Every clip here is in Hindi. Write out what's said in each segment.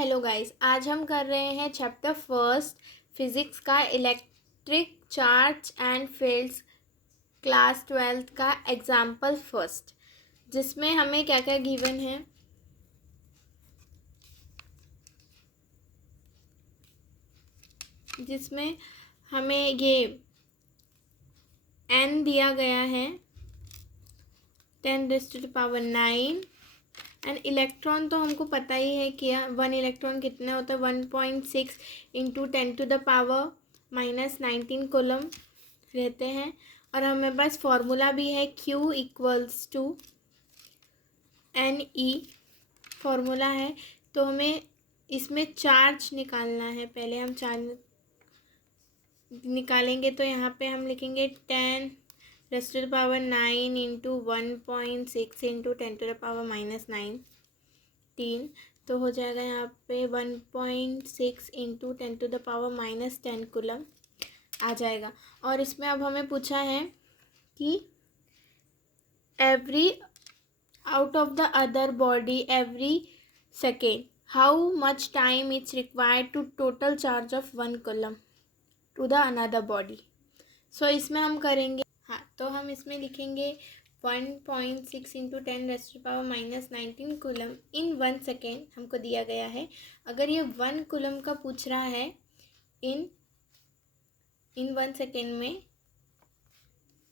हेलो गाइस, आज हम कर रहे हैं चैप्टर फर्स्ट फिज़िक्स का electric charge and fields class 12th का एग्जाम्पल फर्स्ट, जिसमें हमें क्या क्या गिवन है। जिसमें हमें ये n दिया गया है 10⁻⁹ एंड इलेक्ट्रॉन तो हमको पता ही है कि 1 इलेक्ट्रॉन कितने होता है 1.6 इंटू 10⁻⁻19 कूलम रहते हैं। और हमें पास फॉर्मूला भी है Q = NE फॉर्मूला है। तो हमें इसमें चार्ज निकालना है। पहले हम चार्ज निकालेंगे तो यहाँ पे हम लिखेंगे 10⁻⁹ इंटू 1.6 इंटू 10⁻⁻19 तो हो जाएगा यहाँ पे 1.6 इंटू 10⁻⁻10 कूलम आ जाएगा। और इसमें अब हमें पूछा है कि every out of the other body every second how much time it's required to total charge of 1 coulomb to the another body. So इसमें हम करेंगे, हाँ, तो हम इसमें लिखेंगे 1.6 इंटू 10⁻⁻19 कूलम इन 1 सेकेंड हमको दिया गया है। अगर ये 1 कूलम का पूछ रहा है इन 1 सेकेंड में,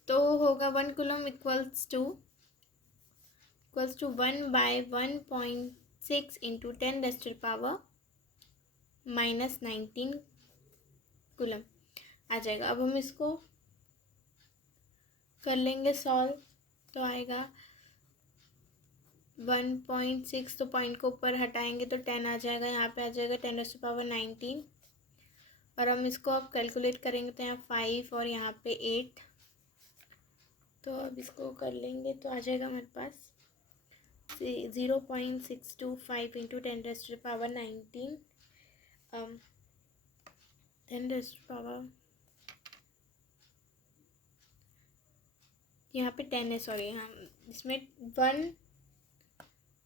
तो होगा 1 coulomb equals to 1/1.6 into 10⁻⁻19 coulomb आ जाएगा। अब हम इसको कर लेंगे सॉल्व, तो आएगा 1.6, तो पॉइंट को ऊपर हटाएंगे तो 10 आ जाएगा। यहाँ पे आ जाएगा 10⁻19 और हम इसको अब कैलकुलेट करेंगे तो यहाँ 5 और यहाँ पे 8। तो अब इसको कर लेंगे तो आ जाएगा हमारे पास 0.625 इंटू 10⁻19 यहाँ पे 10 है, सॉरी, हम इसमें 1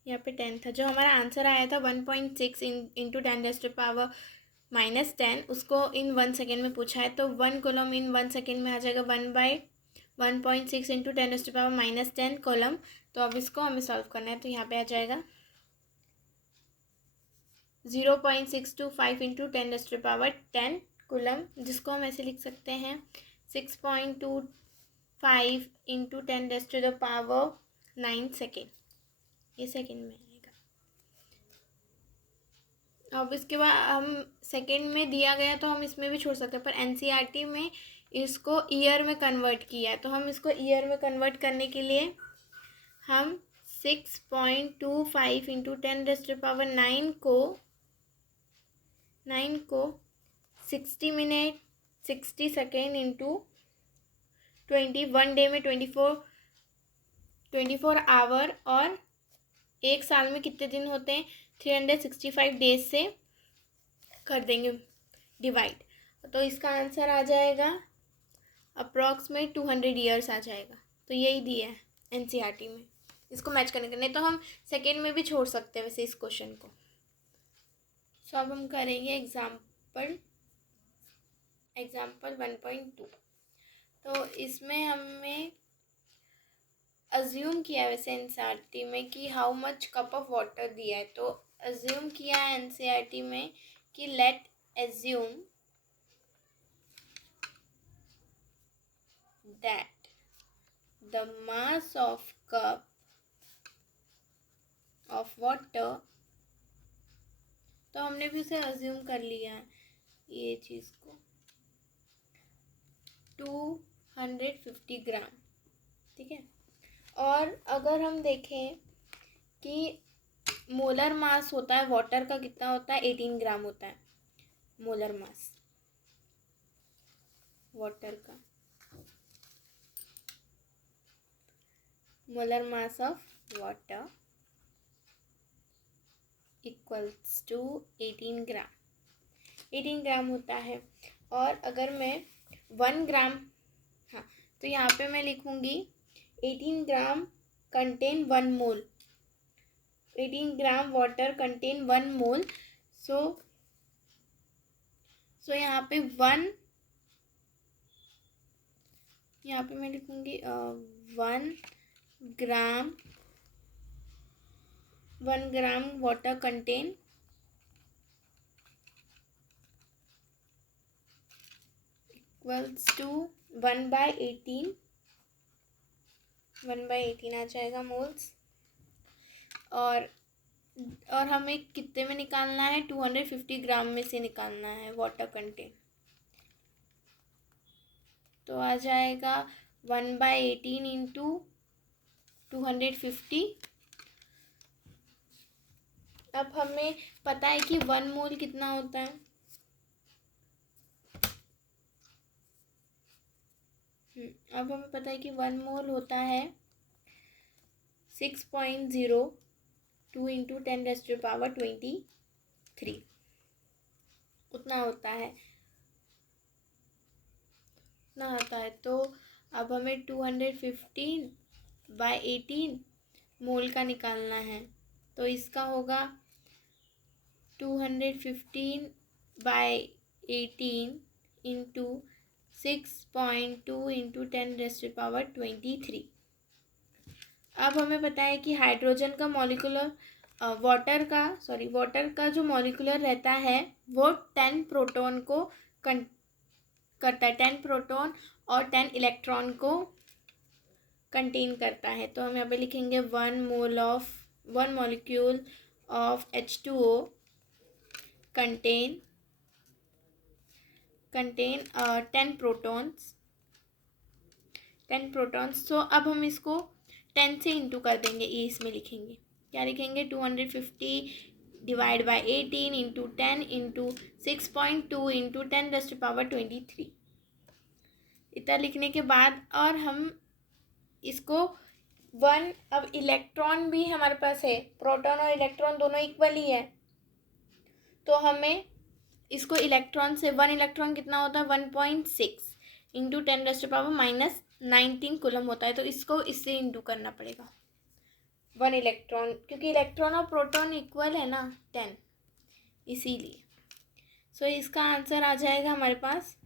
यहाँ पे 10 था। जो हमारा आंसर आया था 1.6 इंटू 10⁻⁻10 उसको इन 1 सेकेंड में पूछा है। तो 1 कॉलम इन 1 सेकेंड में आ जाएगा 1/1.6 इंटू 10⁻⁻10 कॉलम। तो अब इसको हमें सॉल्व करना है। तो यहाँ पे आ जाएगा 0.625 इंटू 10⁻10 कूलम, जिसको हम ऐसे लिख सकते हैं 6.25 इंटू 10⁻9 सेकेंड, ये सेकेंड में आएगा। अब इसके बाद हम सेकेंड में दिया गया तो हम इसमें भी छोड़ सकते हैं, पर एनसीईआरटी में इसको ईयर में कन्वर्ट किया है। तो हम इसको ईयर में कन्वर्ट करने के लिए हम 6.25 इंटू 10⁻9 को 60 मिनट 60 सेकेंड इंटू 21 डे में 24 आवर और एक साल में कितने दिन होते हैं 365 डेज से कर देंगे डिवाइड। तो इसका आंसर आ जाएगा अप्रॉक्सीमेट 200 ईयर्स आ जाएगा। तो यही दिया है एनसीईआरटी में, इसको मैच करने के, नहीं तो हम सेकेंड में भी छोड़ सकते हैं वैसे इस क्वेश्चन को। सो अब हम करेंगे एग्जाम्पल 1.2। तो इसमें हमें अज्यूम किया है वैसे एनसीईआरटी में कि how much cup of water दिया है। तो अज्यूम किया है एनसीईआरटी में कि late assume that the mass of cup of water, तो हमने भी उसे अज्यूम कर लिया है ये चीज़ को 250 ग्राम, ठीक है। और अगर हम देखें कि मोलर मास होता है वाटर का कितना होता है 18 ग्राम होता है मोलर मास वाटर का, molar mass of water equals to 18 gram होता है। और अगर मैं 1 ग्राम, हाँ, तो यहाँ पे मैं लिखूँगी 18 gram contain 1 mole, 18 gram water contain 1 mole. So यहाँ पे मैं लिखूँगी 1 gram water contain equals to 1/18 आ जाएगा मोल्स। और हमें कितने में निकालना है? 250 ग्राम में से निकालना है वाटर कंटेन। तो आ जाएगा 1/18 इंटू 250। अब हमें पता है कि 1 मोल कितना होता है। अब हमें पता है कि 1 मोल होता है 6.02 इंटू 10⁻23 उतना होता है। तो अब हमें 250/18 मोल का निकालना है। तो इसका होगा 215/18 इंटू 6.2 इंटू 10⁻23। अब हमें पता है कि हाइड्रोजन का वाटर का जो मॉलिक्यूलर रहता है वो 10 प्रोटॉन को करता है, 10 प्रोटॉन और 10 इलेक्ट्रॉन को कंटेन करता है। तो हम यहाँ पे लिखेंगे 1 molecule of H2O contain 10 protons. तो अब हम इसको 10 से इंटू कर देंगे। ये इसमें लिखेंगे, क्या लिखेंगे? 250/18 इंटू 10 इंटू 6.2 इंटू 10⁻23। इतना लिखने के बाद और हम इसको अब इलेक्ट्रॉन भी हमारे पास है, प्रोटॉन और इलेक्ट्रॉन दोनों इक्वल ही है। तो हमें इसको इलेक्ट्रॉन से 1 इलेक्ट्रॉन कितना होता है? 1.6 इंटू 10⁻⁻19 कूलम होता है। तो इसको इससे इंटू करना पड़ेगा 1 इलेक्ट्रॉन, क्योंकि इलेक्ट्रॉन और प्रोटॉन इक्वल है ना 10, इसीलिए। सो इसका आंसर आ जाएगा हमारे पास।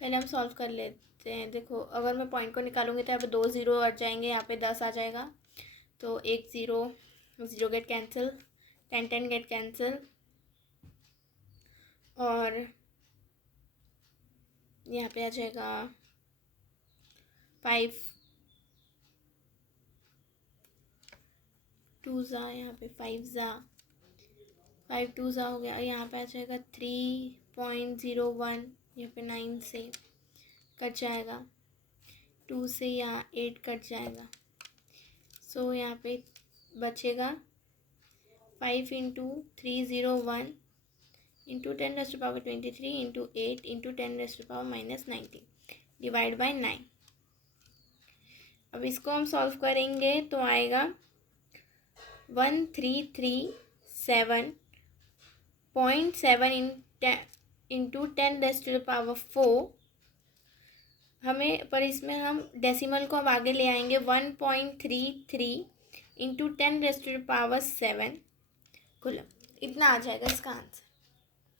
पहले हम सॉल्व कर लेते हैं। देखो, अगर मैं पॉइंट को निकालूंगी तो यहाँ पे 2 0 आ जाएंगे, यहाँ पे 10 आ जाएगा। तो 1 0 गेट कैंसिल, 10 गेट कैंसिल, और यहाँ पे आ जाएगा 5 2 ज़ा, यहाँ पे 5 2 ज़ा हो गया। यहाँ पे आ जाएगा 3.01, यहाँ पे 9 से कट जाएगा, 2 से यहाँ 8 कट जाएगा। सो यहाँ पे बचेगा 5 into 301 into 10⁻23 into 8 into 10⁻⁻19 divide by 9। अब इसको हम सॉल्व करेंगे तो आएगा 1337.7 इंटू 10⁻4। हमें पर इसमें हम डेसिमल को अब आगे ले आएंगे, 1.33 इंटू 10⁻7 कूलम। इतना आ जाएगा इसका आंसर।